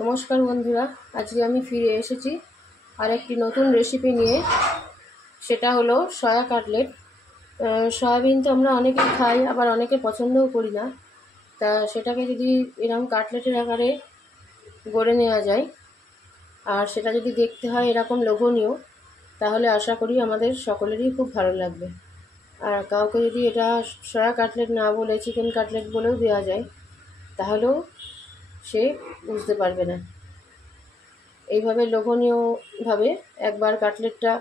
নমস্কার বন্ধুরা, আজকে আমি ফিরে এসেছি আরেকটি নতুন রেসিপি নিয়ে। সেটা হলো সয়া কাটলেট। সয়াবিন তো আমরা অনেকেই খাই, আবার অনেকে পছন্দও করি না। তা সেটাকে যদি এরকম কাটলেটের আকারে গড়ে নেওয়া যায় আর সেটা যদি দেখতে হয় এরকম লোভনীয়, তাহলে আশা করি আমাদের সকলেরই খুব ভালো লাগবে। আর কাউকে যদি এটা সয়া কাটলেট না বলে চিকেন কাটলেট বলেও দেওয়া যায়, তাহলেও সে বুঝতে পারবে না। এইভাবে লোভনীয়ভাবে একবার কাটলেটটা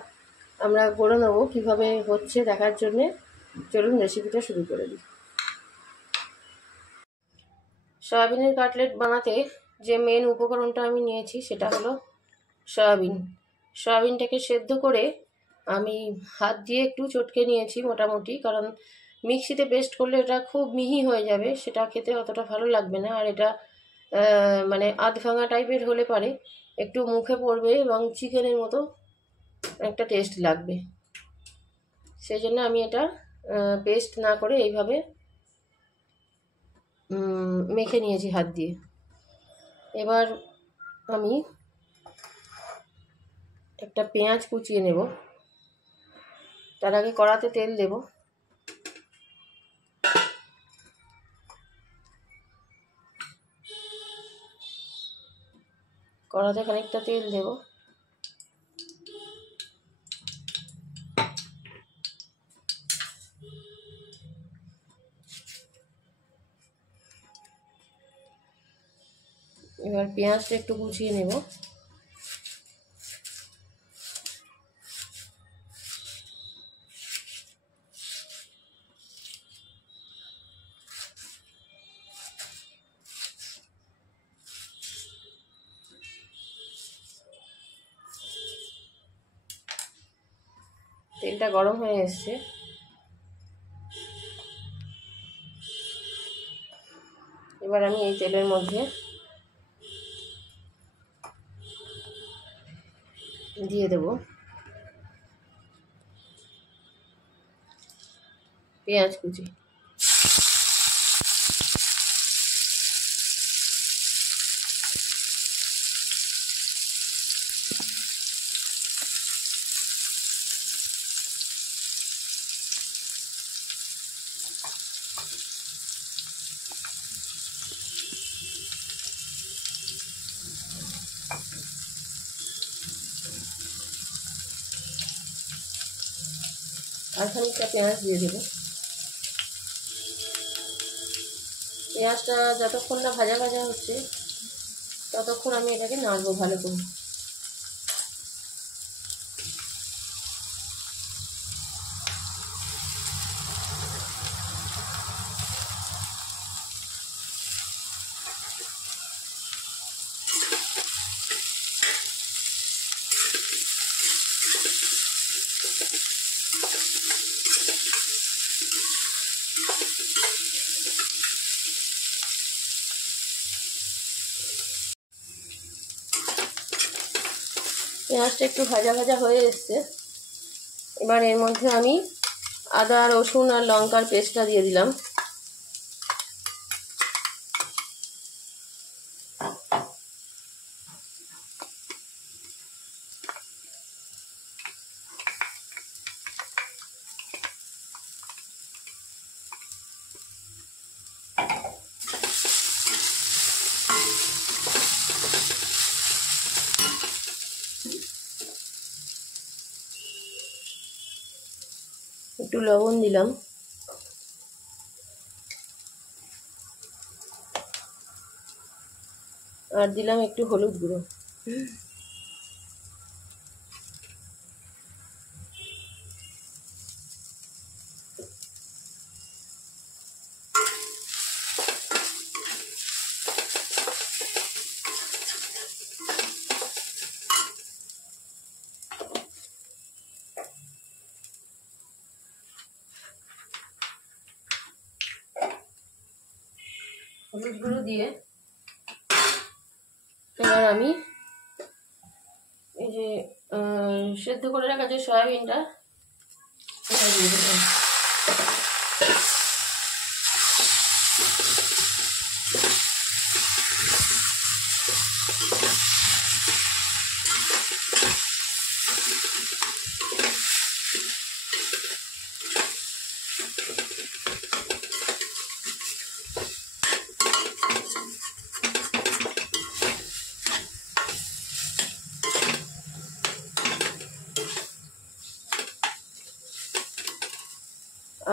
আমরা গড়ে নেব। কীভাবে হচ্ছে দেখার জন্যে চলুন রেসিপিটা শুরু করে দিই। সয়াবিনের কাটলেট বানাতে যে মেন উপকরণটা আমি নিয়েছি সেটা হলো সয়াবিন। সয়াবিনটাকে সেদ্ধ করে আমি হাত দিয়ে একটু চটকে নিয়েছি মোটামুটি, কারণ মিক্সিতে পেস্ট করলে এটা খুব মিহি হয়ে যাবে, সেটা খেতে অতটা ভালো লাগবে না। আর এটা মানে আধ ভাঙা টাইপের হলে পারে একটু মুখে পড়বে এবং চিকেনের মতো একটা টেস্ট লাগবে। সেই জন্য আমি এটা পেস্ট না করে এইভাবে মেখে নিয়েছি হাত দিয়ে। এবার আমি একটা পেঁয়াজ কুচিয়ে নেব। তার আগে কড়াতে তেল দেব। কড়াতে খানিকটা তেল দেব। এবার পেঁয়াজটা একটু কুচিয়ে নেব। তেলটা গরম হয়ে এসছে। এবার আমি এই তেলের মধ্যে দিয়ে দেব পেঁয়াজ কুচি। আর খানিকটা পেঁয়াজ দিয়ে দেবো। পেঁয়াজটা যতক্ষণ না ভাজা ভাজা হচ্ছে ততক্ষণ আমি এটাকে নাড়বো ভালো করে। পেঁয়াজটা একটু ভাজা ভাজা হয়ে এসছে। এবার এর মধ্যে আমি আদা রসুন আর লঙ্কার পেস্টটা দিয়ে দিলাম। একটু লবণ দিলাম। আর দিলাম একটু হলুদ গুঁড়ো। হলুদ গুঁড়ো দিয়ে এবার আমি এই যে সেদ্ধ করে রাখা যে সয়াবিনটা এটা দিয়ে দিলাম।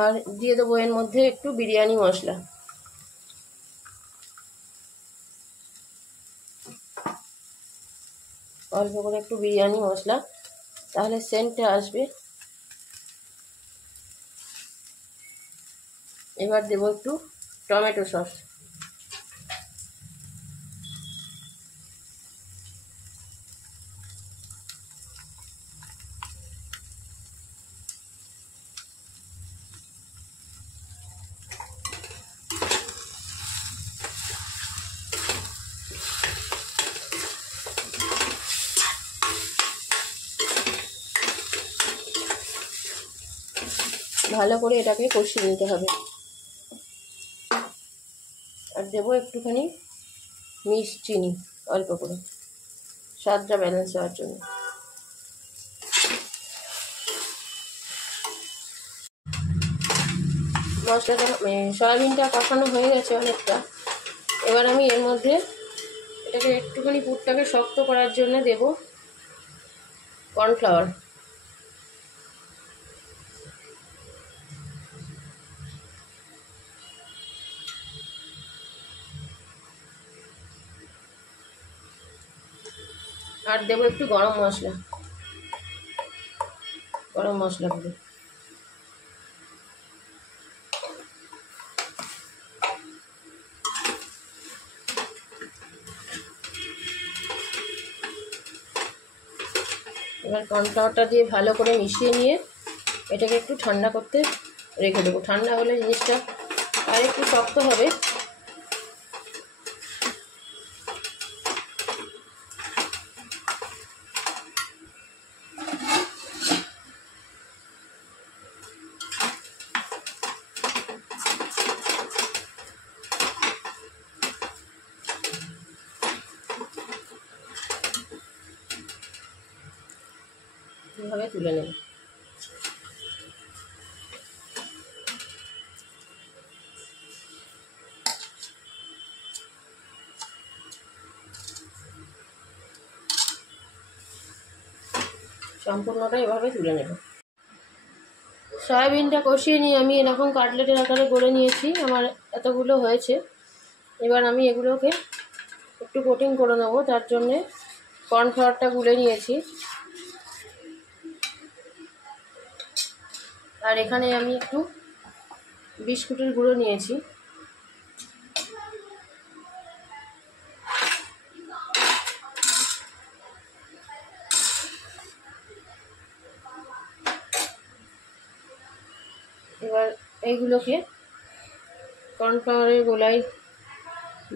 আর দিয়ে দেবো এর মধ্যে একটু বিরিয়ানি মশলা। অল্প করে একটু বিরিয়ানি মশলা, তাহলে সেন্টটা আসবে। এবার দেবো একটু টমেটো সস। ভালো করে এটাকে কষিয়ে নিতে হবে। আর দেবো একটুখানি মিষ্টি চিনি, অল্প করে, স্বাদটা ব্যালেন্স হওয়ার জন্য। মশলাটা সয়াবিনটা কষানো হয়ে গেছে অনেকটা। এবার আমি এর মধ্যে এটাকে একটুখানি পুরটাকে শক্ত করার জন্য দেব কর্নফ্লাওয়ার। আর দেবো একটু গরম মশলা, গরম মশলা গুঁড়ো। এবার কর্নফ্লাওয়ারটা দিয়ে ভালো করে মিশিয়ে নিয়ে এটাকে একটু ঠান্ডা করতে রেখে দেবো। ঠান্ডা হলে জিনিসটা আর একটু শক্ত হবে। এভাবে তুলে নেব। সম্পূর্ণটা এভাবে তুলে নেব। সয়াবিনটা কষিয়ে নিয়ে আমি এরকম কাটলেটের আকারে গড়ে নিয়েছি, আমার এতগুলো হয়েছে। এবার আমি এগুলোকে একটু কোটিং করে নেব। তার জন্যে কর্নফ্লাওয়ারটা গুলে নিয়েছি, আর এখানে আমি একটু বিস্কুটের গুঁড়ো নিয়েছি। এবার এইগুলোকে কর্নফ্লাওয়ারের গোলায়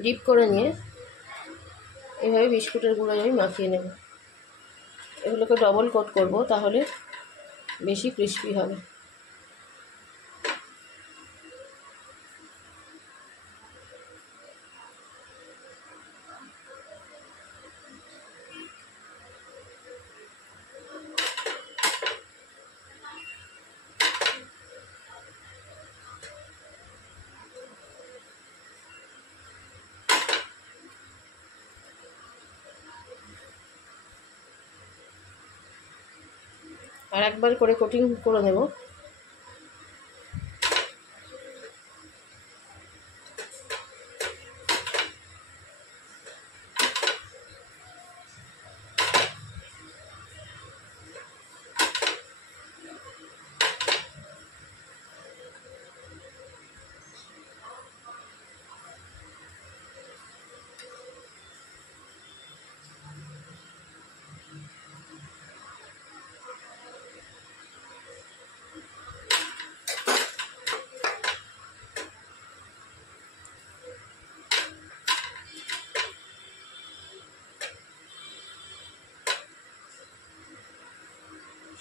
ডিপ করে নিয়ে এইভাবে বিস্কুটের গুঁড়ো আমি মাখিয়ে নেব। এগুলোকে ডবল কোট করব, তাহলে বেশি ক্রিস্পি হবে। আর একবার করে কোটিং করে নেব।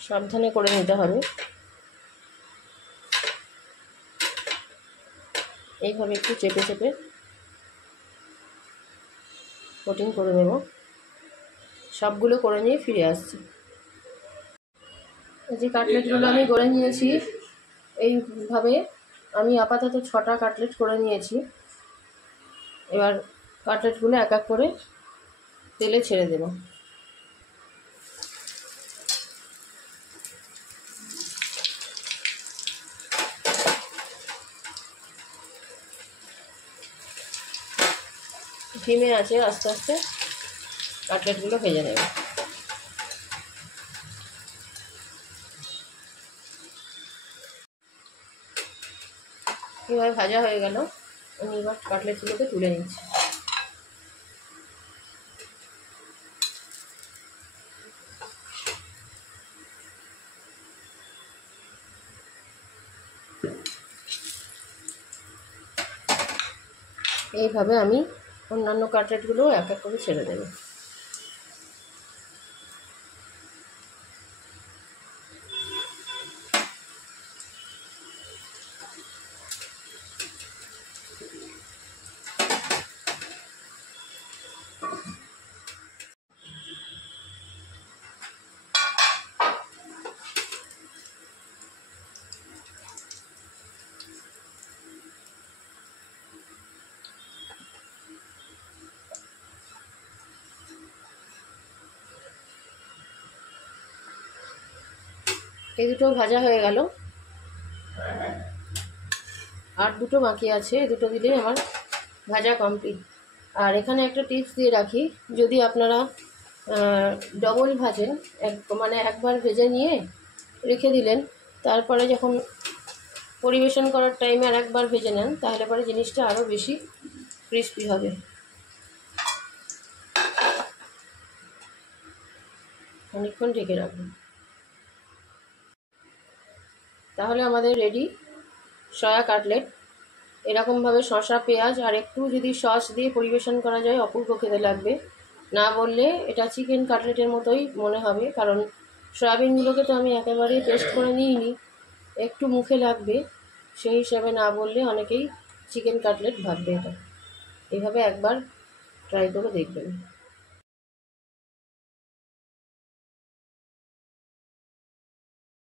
সাবধানে করে নিতে হবে। এইভাবে একটু চেপে চেপে কোটিং করে নেব। সবগুলো করে নিয়ে ফিরে আসছি। যে কাটলেটগুলো আমি করে নিয়েছি, এইভাবে আমি আপাতত 6টা কাটলেট করে নিয়েছি। এবার কাটলেটগুলো এক এক করে তেলে ছেড়ে দেব। ধিমে আছে আস্তে আস্তে কাটলেটগুলো ভেজে নেব। এবার ভাজা হয়ে গেল, আমি এবার কাটলেটগুলোকে তুলে নিচ্ছি। এইভাবে আমি অন্যান্য কাটলেটগুলো এক এক করে ছেড়ে দেব। এই দুটো ভাজা হয়ে গেল, আর দুটো বাকি আছে, এই দুটো দিলেই আমার ভাজা কমপ্লিট। আর এখানে একটা টিপস দিয়ে রাখি, যদি আপনারা ডবল ভাজেন, মানে একবার ভেজে নিয়ে রেখে দিলেন, তারপরে যখন পরিবেশন করার টাইমে আর একবার ভেজে নেন, তাহলে পরে জিনিসটা আরও বেশি ক্রিস্পি হবে। অনেকক্ষণ ঢেকে রাখুন। তাহলে আমাদের রেডি সয়া কাটলেট। এরকমভাবে শসা, পেঁয়াজ আর একটু যদি সস দিয়ে পরিবেশন করা যায় অপূর্ব খেতে লাগবে। না বললে এটা চিকেন কাটলেটের মতোই মনে হবে, কারণ সয়াবিনগুলোকে তো আমি একেবারেই পেস্ট করে নিইনি, একটু মুখে লাগবে, সেই হিসাবে না বললে অনেকেই চিকেন কাটলেট ভাববে এটা। এইভাবে একবার ট্রাই করে দেখবেন।